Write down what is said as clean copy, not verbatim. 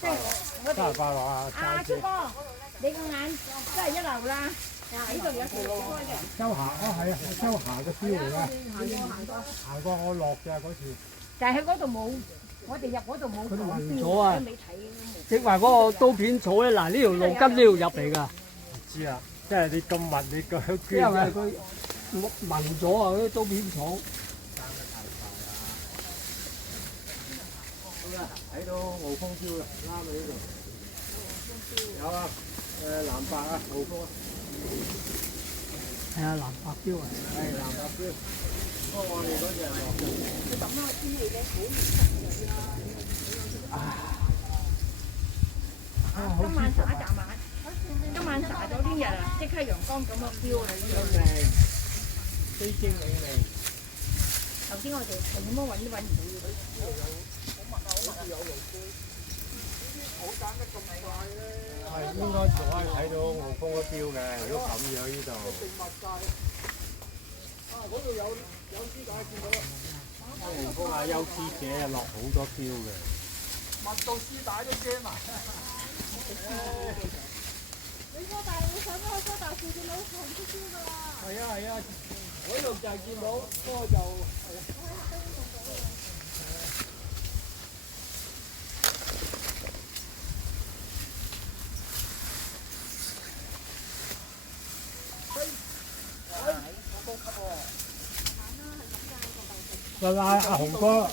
即係我哋阿叔哥，你個眼真係一流啦！呢度有條路開嘅。周霞啊，係啊，周霞嘅標嚟㗎。行過我落嘅嗰次。但係喺嗰度冇，我哋入嗰度冇。佢都暈咗啊！即係話嗰個刀片草咧，嗱呢條路跟呢度入嚟㗎。唔知啊，即係你咁密，你腳捐。因為佢暈咗啊！嗰啲刀片草。睇到傲風標啦，啱啊呢度。有啊，藍白啊，傲風啊。係啊，藍白標啊。係藍白標。不過我哋嗰隻係落嘅。你咁樣天氣咧，好熱今晚撒一陣晚，今晚撒咗聽日啊，即刻陽光咁樣飆啦！靚，飛經美味。頭先我哋點樣揾都揾唔到嘅。係應該仲可以睇到傲風嗰標嘅，如果咁樣呢度。嗰度有絲帶見到啦。傲風啊，休師姐落好多標嘅。密到絲帶都遮埋。你科大，你上咗去科大附近有紅色標㗎啦。係啊係啊，嗰度就係見到，不過就喂，阿雄哥，